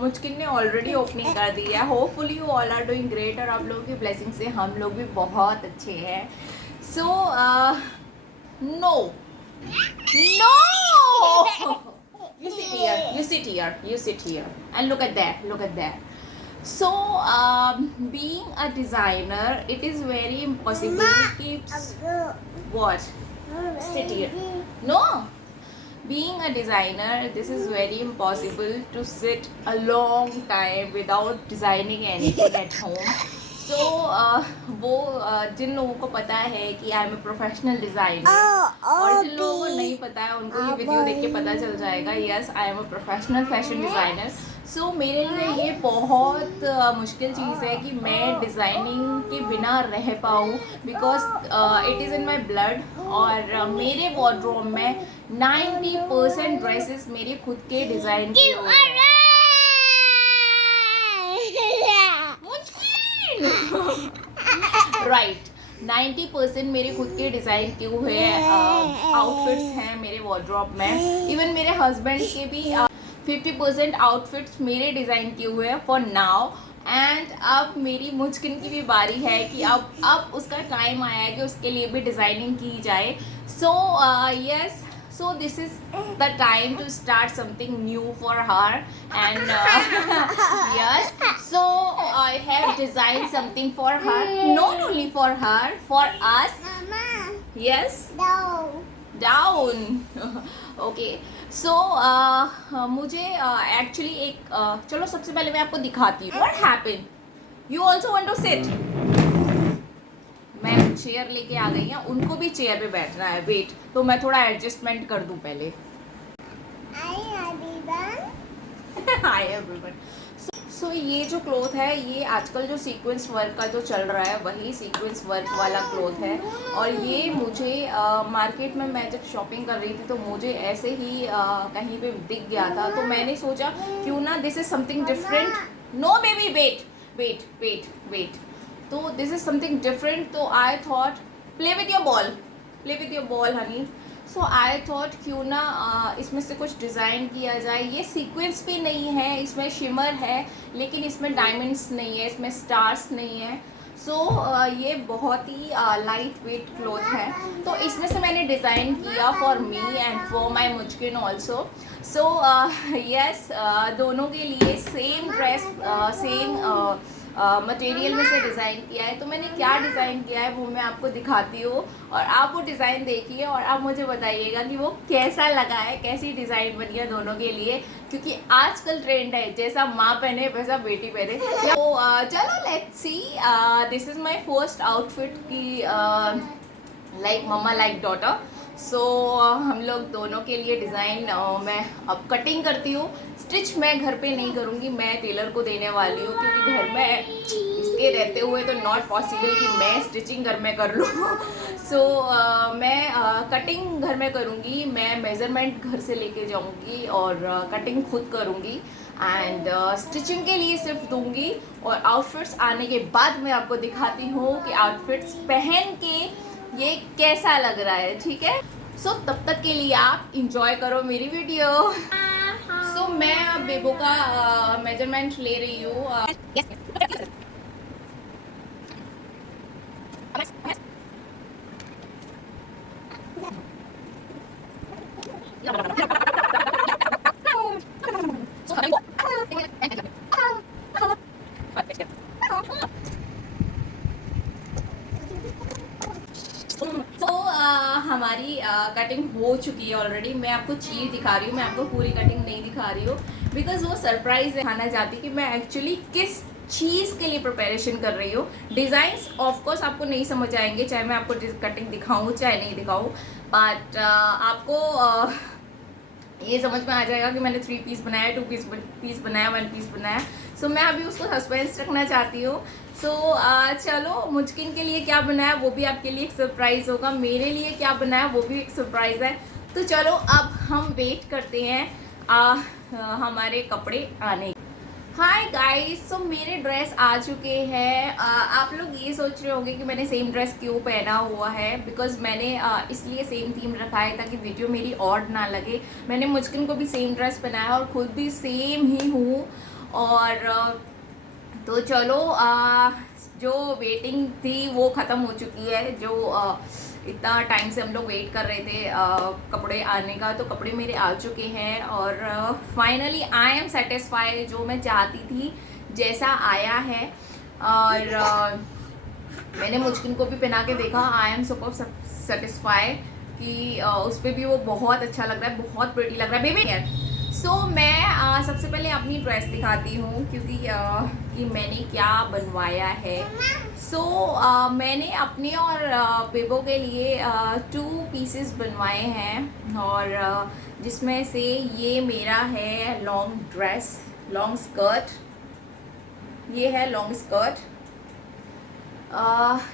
मुचकिन ने already opening कर दी है। Hopefully you all are doing great और आप लोगों की ब्लेसिंग से हम लोग भी बहुत अच्छे हैं। So no no you sit here, you sit here, you sit here and look at that, look at that. So being a designer, it is very impossible to keep what sit here. No, being a designer, this is very impossible to sit a long time without designing anything at home. So वो जिन लोगों को पता है कि आई am a professional designer और जिन लोगों को नहीं पता है उनको ये वीडियो देख के पता चल जाएगा। Yes, I am a professional fashion designer. So मेरे लिए ये बहुत मुश्किल चीज़ है कि मैं डिज़ाइनिंग के बिना रह पाऊँ, because it is in my blood. और मेरे वार्डरोब में 90% ड्रेसेस मेरे खुद के डिज़ाइन के हुए हैं। राइट, 90% मेरे खुद के डिज़ाइन किए हुए आउटफिट्स हैं मेरे वार्डरोब में। इवन मेरे हस्बैंड के भी 50% आउटफिट्स मेरे डिज़ाइन किए हुए हैं फॉर नाउ। एंड अब मेरी मुचकिन की भी बारी है कि अब उसका टाइम आया है कि उसके लिए भी डिज़ाइनिंग की जाए। So yes, so this is the time to start something new for her, and yes, so I have designed something for her, not only for her, for us. Mama, yes, down okay. So मुझे actually एक चलो सबसे पहले मैं आपको दिखाती हूँ what happened। You also want to sit? मैं चेयर लेके आ गई हैं, उनको भी चेयर पे बैठना है। वेट, तो मैं थोड़ा एडजस्टमेंट कर दूं पहले। Hi everyone. सो ये जो क्लॉथ है, ये आजकल जो सीक्वेंस वर्क का जो चल रहा है वही सीक्वेंस वर्क वाला क्लॉथ है। और ये मुझे मार्केट में मैं जब शॉपिंग कर रही थी तो मुझे ऐसे ही कहीं पे दिख गया था, तो मैंने सोचा क्यों ना this is something different. No baby, wait wait wait wait. तो दिस इज समथिंग डिफरेंट, तो I thought play with your ball honey. So I thought क्यों ना इसमें से कुछ डिज़ाइन किया जाए। ये सीक्वेंस भी नहीं है, इसमें शिमर है, लेकिन इसमें डायमंड्स नहीं है, इसमें स्टार्स नहीं है। सो ये बहुत ही लाइट वेट क्लॉथ है, तो इसमें से मैंने डिज़ाइन किया for me and for my munchkin also. So yes, दोनों के लिए सेम ड्रेस सेम मटेरियल में से डिज़ाइन किया है। तो मैंने क्या डिज़ाइन किया है वो मैं आपको दिखाती हूँ, और आप वो डिज़ाइन देखिए और आप मुझे बताइएगा कि वो कैसा लगा है, कैसी डिज़ाइन बनी है दोनों के लिए, क्योंकि आजकल ट्रेंड है जैसा माँ पहने वैसा बेटी पहने। तो चलो let's see, this is my first outfit की लाइक मम्मा लाइक डॉटर। सो हम लोग दोनों के लिए डिज़ाइन मैं अब कटिंग करती हूँ। स्टिच मैं घर पे नहीं करूँगी, मैं टेलर को देने वाली हूँ, क्योंकि घर में इसके रहते हुए तो नॉट पॉसिबल कि मैं स्टिचिंग घर में कर लूँ। सो मैं कटिंग घर में करूँगी, मैं मेज़रमेंट घर से लेके जाऊँगी और कटिंग खुद करूँगी एंड स्टिचिंग के लिए सिर्फ दूँगी। और आउटफिट्स आने के बाद मैं आपको दिखाती हूँ कि आउटफिट्स पहन के ये कैसा लग रहा है, ठीक है। सो तब तक के लिए आप इंजॉय करो मेरी वीडियो। सो मैं अब बेबो का मेजरमेंट ले रही हूँ। हमारी कटिंग हो चुकी है ऑलरेडी। मैं आपको चीज़ दिखा रही हूँ, मैं आपको पूरी कटिंग नहीं दिखा रही हूँ, बिकॉज वो सरप्राइज दिखाना चाहती कि मैं एक्चुअली किस चीज़ के लिए प्रिपरेशन कर रही हूँ। डिज़ाइंस ऑफकोर्स आपको नहीं समझ आएंगे चाहे मैं आपको कटिंग दिखाऊँ चाहे नहीं दिखाऊँ, बट आपको ये समझ में आ जाएगा कि मैंने 3 पीस बनाया, 2 पीस बनाया, 1 पीस बनाया। सो मैं अभी उसको सस्पेंस रखना चाहती हूँ। सो चलो, मुचकिन के लिए क्या बनाया वो भी आपके लिए एक सरप्राइज़ होगा, मेरे लिए क्या बनाया वो भी एक सरप्राइज़ है। तो चलो अब हम वेट करते हैं हमारे कपड़े आने। हाय गाइस, सो मेरे ड्रेस आ चुके हैं। आप लोग ये सोच रहे होंगे कि मैंने सेम ड्रेस क्यों पहना हुआ है, बिकॉज मैंने इसलिए सेम थीम रखा है ताकि वीडियो मेरी ऑड ना लगे। मैंने मुचकिन को भी सेम ड्रेस पहनाया और खुद भी सेम ही हूँ, और तो चलो जो वेटिंग थी वो ख़त्म हो चुकी है। जो इतना टाइम से हम लोग वेट कर रहे थे कपड़े आने का, तो कपड़े मेरे आ चुके हैं और फाइनली आई एम सेटिस्फाइड। जो मैं चाहती थी जैसा आया है। और मैंने मुचकिन को भी पहना के देखा, आई एम सुपर सेटिस्फाइड कि उस पर भी वो बहुत अच्छा लग रहा है, बहुत प्रिटी लग रहा है बेबी। सो मैं सबसे पहले अपनी ड्रेस दिखाती हूँ क्योंकि कि मैंने क्या बनवाया है। सो मैंने अपने और बेबो के लिए 2 पीसेस बनवाए हैं और जिसमें से ये मेरा है लॉन्ग ड्रेस, लॉन्ग स्कर्ट। ये है लॉन्ग स्कर्ट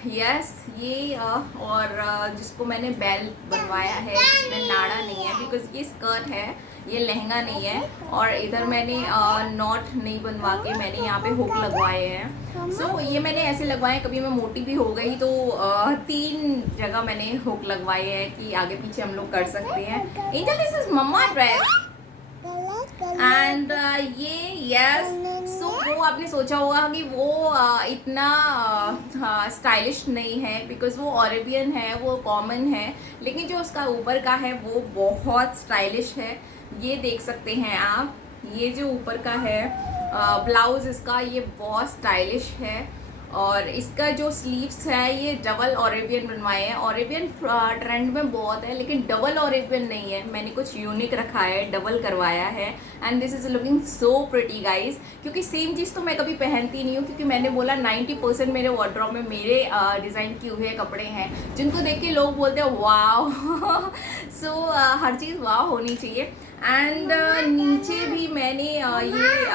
यस ये और जिसको मैंने बेल्ट बनवाया है जिसमें नाड़ा नहीं है, बिकॉज ये स्कर्ट है, ये लहंगा नहीं है। और इधर मैंने नॉट नहीं बनवा के मैंने यहाँ पे हुक लगवाए हैं। सो ये मैंने ऐसे लगवाए, कभी मैं मोटी भी हो गई तो 3 जगह मैंने हुक लगवाए हैं कि आगे पीछे हम लोग कर सकते हैं। Angel this is mama dress and ये यस। सो वो आपने सोचा होगा कि वो इतना स्टाइलिश नहीं है बिकॉज वो अरेबियन है, वो कॉमन है, लेकिन जो उसका ऊपर का है वो बहुत स्टाइलिश है। ये देख सकते हैं आप, ये जो ऊपर का है ब्लाउज इसका, ये बहुत स्टाइलिश है। और इसका जो स्लीव्स है ये डबल अरेबियन बनवाए हैं। अरेबियन ट्रेंड में बहुत है लेकिन डबल अरेबियन नहीं है, मैंने कुछ यूनिक रखा है, डबल करवाया है। And this is looking so pretty guys, क्योंकि सेम चीज़ तो मैं कभी पहनती नहीं हूँ, क्योंकि मैंने बोला 90% मेरे वार्डरोब में मेरे डिज़ाइन किए हुए कपड़े हैं जिनको देख के लोग बोलते हैं वाव। सो हर चीज़ वाव होनी चाहिए। एंड नीचे भी मैंने ये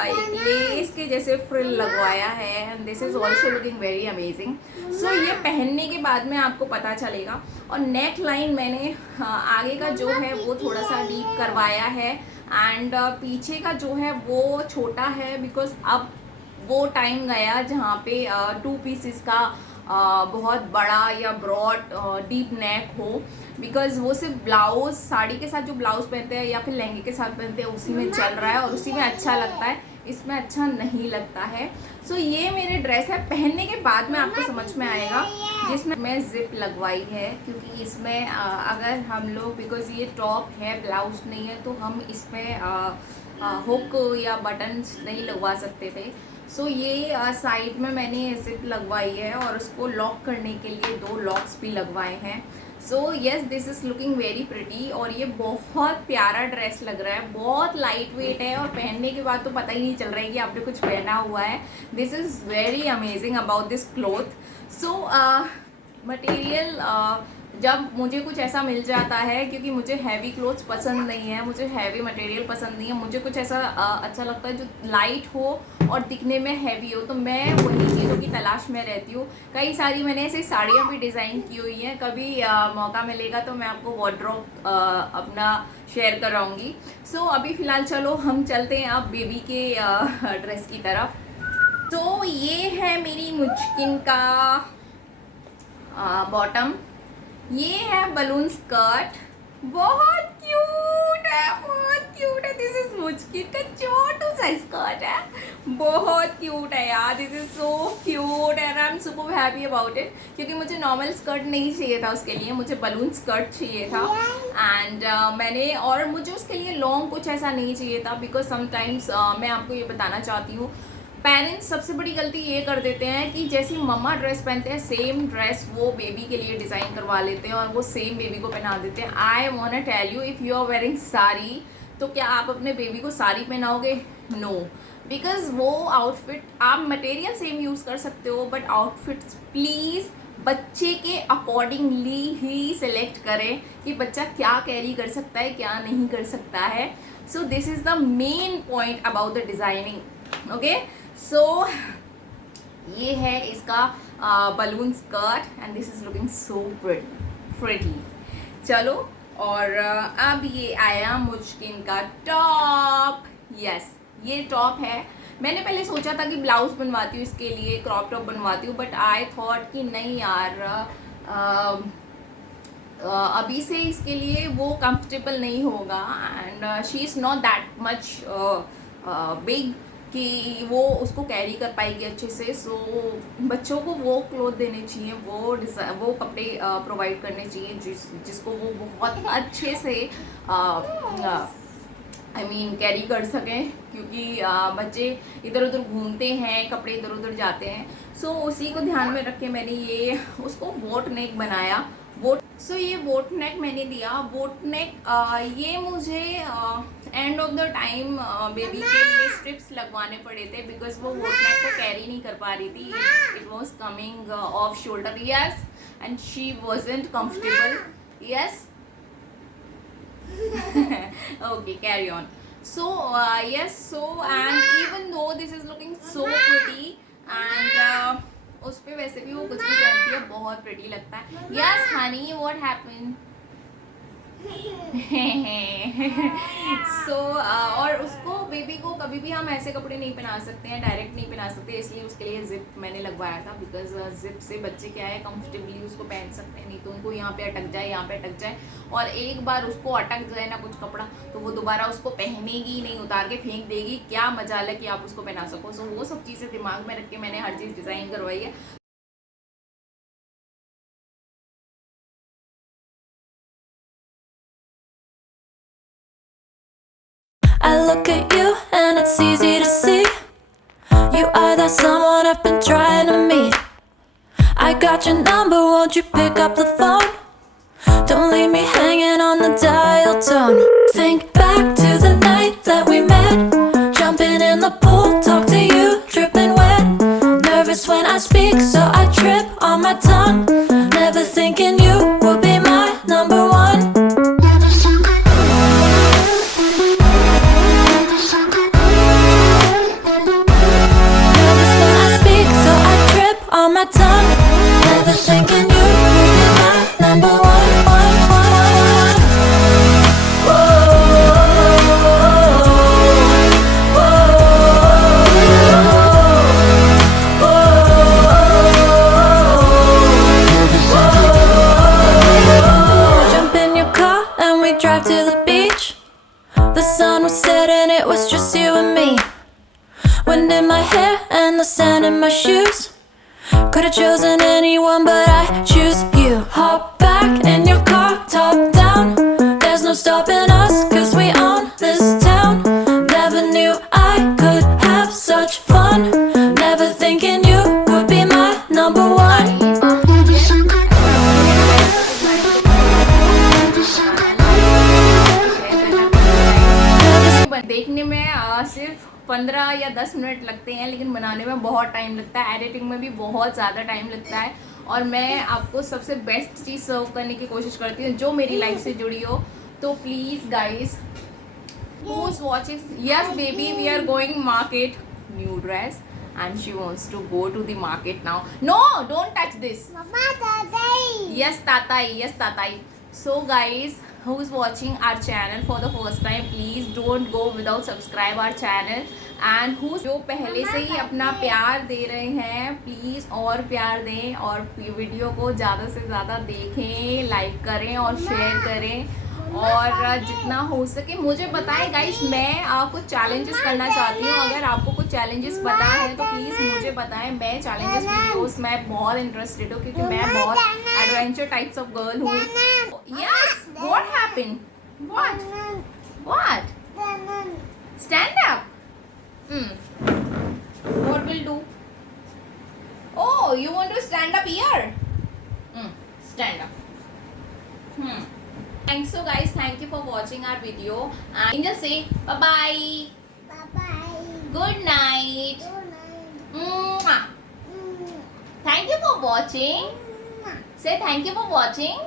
एक लेस के जैसे फ्रिल लगवाया है and this is also looking very amazing. So ये पहनने के बाद में आपको पता चलेगा। और नेक लाइन मैंने आगे का जो है वो थोड़ा सा डीप करवाया है एंड पीछे का जो है वो छोटा है, बिकॉज अब वो टाइम गया जहाँ पे 2 पीसेस का बहुत बड़ा या ब्रॉड डीप नेक हो, बिकॉज वो सिर्फ ब्लाउज, साड़ी के साथ जो ब्लाउज पहनते हैं या फिर लहंगे के साथ पहनते हैं उसी में चल रहा है और उसी में अच्छा लगता है, इसमें अच्छा नहीं लगता है। सो ये मेरे ड्रेस है, पहनने के बाद में आपको समझ में आएगा। जिसमें मैं जिप लगवाई है क्योंकि इसमें अगर हम लोग, बिकॉज ये टॉप है ब्लाउज नहीं है, तो हम इसमें हुक या बटन्स नहीं लगवा सकते थे। सो ये साइड में मैंने जिप लगवाई है और उसको लॉक करने के लिए 2 लॉक्स भी लगवाए हैं। So yes this is looking very pretty और ये बहुत प्यारा ड्रेस लग रहा है, बहुत लाइट वेट है और पहनने के बाद तो पता ही नहीं चल रहा है कि आपने कुछ पहना हुआ है। This is very amazing about this cloth. So material जब मुझे कुछ ऐसा मिल जाता है, क्योंकि मुझे हैवी क्लोथ्स पसंद नहीं है, मुझे हैवी मटेरियल पसंद नहीं है, मुझे कुछ ऐसा अच्छा लगता है जो लाइट हो और दिखने में हैवी हो, तो मैं वही चीज़ों की तलाश में रहती हूँ। कई सारी मैंने ऐसे साड़ियाँ भी डिज़ाइन की हुई हैं, कभी मौका मिलेगा तो मैं आपको वार्डरोब अपना शेयर कराऊँगी। सो अभी फ़िलहाल चलो हम चलते हैं अब बेबी के ड्रेस की तरफ। तो ये है मेरी मुचकिन का बॉटम, ये है बलून स्कर्ट, बहुत क्यूट है, बहुत क्यूट है। दिस इज मुचकिन का छोटू सा स्कर्ट है, बहुत क्यूट है यार, this is so cute and I am super happy about it, क्योंकि मुझे नॉर्मल स्कर्ट नहीं चाहिए था उसके लिए, मुझे बलून स्कर्ट चाहिए था। एंड मैंने, और मुझे उसके लिए लॉन्ग कुछ ऐसा नहीं चाहिए था, बिकॉज समटाइम्स मैं आपको ये बताना चाहती हूँ, पेरेंट्स सबसे बड़ी गलती ये कर देते हैं कि जैसी मम्मा ड्रेस पहनते हैं सेम ड्रेस वो बेबी के लिए डिज़ाइन करवा लेते हैं और वो सेम बेबी को पहना देते हैं। I want to tell you, if you are wearing sari, तो क्या आप अपने बेबी को साड़ी पहनाओगे? नो, बिकॉज वो आउटफिट आप मटेरियल सेम यूज़ कर सकते हो, बट आउटफिट्स प्लीज़ बच्चे के अकॉर्डिंगली ही सिलेक्ट करें कि बच्चा क्या कैरी कर सकता है, क्या नहीं कर सकता है। So this is the main point about the designing. Okay, so ये है इसका balloon skirt and this is looking so pretty. चलो, और अब ये आया मुचकिन का टॉप। यस, ये टॉप है। मैंने पहले सोचा था कि ब्लाउज बनवाती हूँ इसके लिए, क्रॉप टॉप बनवाती हूँ, बट आई थॉट कि नहीं यार, अभी से इसके लिए वो कंफर्टेबल नहीं होगा and she is not that much big, कि वो उसको कैरी कर पाएगी अच्छे से। सो बच्चों को वो क्लोथ देने चाहिए, वो कपड़े प्रोवाइड करने चाहिए जिसको वो बहुत अच्छे से कैरी कर सकें, क्योंकि बच्चे इधर उधर घूमते हैं, कपड़े इधर उधर जाते हैं। सो उसी को ध्यान में रख के मैंने ये उसको बोट नेक बनाया। ये बोट नेक मैंने दिया। बोट नेक ये मुझे end of the time baby के लिए स्ट्रिप्स लगवाने पड़े थे, बिकॉज वो बोट नेक को कैरी नहीं कर पा रही थी। It was coming off shoulder, yes, and she wasn't comfortable, yes. Okay, carry on. So yes, and even though this is looking so pretty, and उस पे वैसे भी वो कुछ भी पहनती है बहुत प्रिटी लगता है। Yes honey, what happened? और उसको बेबी को कभी भी हम ऐसे कपड़े नहीं पहना सकते हैं, डायरेक्ट नहीं पहना सकते, इसलिए उसके लिए जिप मैंने लगवाया था। बिकॉज जिप से बच्चे क्या है कंफर्टेबली उसको पहन सकते हैं, नहीं तो उनको यहाँ पे अटक जाए, यहाँ पे अटक जाए, और एक बार उसको अटक जाए ना कुछ कपड़ा तो वो दोबारा उसको पहनेगी नहीं, उतार के फेंक देगी। क्या मजाल है कि आप उसको पहना सको। सो वो सब चीज़ें दिमाग में रख के मैंने हर चीज़ डिज़ाइन करवाई है। I look at you and it's easy to see you are that someone I've been trying to meet. I got your number, won't you pick up the phone? Don't leave me hanging on the dial tone. Think back to the night that we met, jumping in the pool, talk to you, dripping wet. Nervous when I speak, so I trip on my tongue. Never thinking you would be my number one. On my tongue, never thinking you would be my number one. Whoa, whoa, whoa. Jump in your car and we drive to the beach. The sun was setting, it was just you and me. Wind in my hair and the sand in my shoes. Could've chosen anyone, but I choose you. Hop back in your car, top down. There's no stopping us, 'cause we own this town. Never knew I could have such fun. Never thinking you would be my number one. देखने में सिर्फ 15 या 10 minute लगते हैं, लेकिन बनाने में बहुत टाइम लगता है, एडिटिंग में भी बहुत ज़्यादा टाइम लगता है। और मैं आपको सबसे बेस्ट चीज़ सर्व करने की कोशिश करती हूँ जो मेरी लाइफ से जुड़ी हो। तो please guys, who is watching, yes baby, we are going market, new dress, and she wants to go to the market now. No, don't touch this. Mama, Tatai. Yes tatai, yes tatai. So guys, who is watching our channel for the first time, please don't go without subscribe our channel. And who जो पहले से ही अपना प्यार दे रहे हैं, please और प्यार दें, और वीडियो को ज़्यादा से ज़्यादा देखें, लाइक करें और शेयर करें, और जितना हो सके मुझे बताएं गाइस। मैं कुछ चैलेंजेस करना चाहती हूँ, अगर आपको कुछ चैलेंजेस पता है तो प्लीज़ मुझे बताएं। मैं चैलेंजेस वीडियोस में बहुत इंटरेस्टेड हूँ, क्योंकि मैं बहुत एडवेंचर टाइप्स ऑफ गर्ल हूँ। Yes, what happened? What? Stand up. What will do? Oh, you want to stand up here? Stand up. Thanks, so guys, thank you for watching our video. And Angel, say bye bye. Bye bye. Good night. Good night. Mwah. Thank you for watching. Say thank you for watching.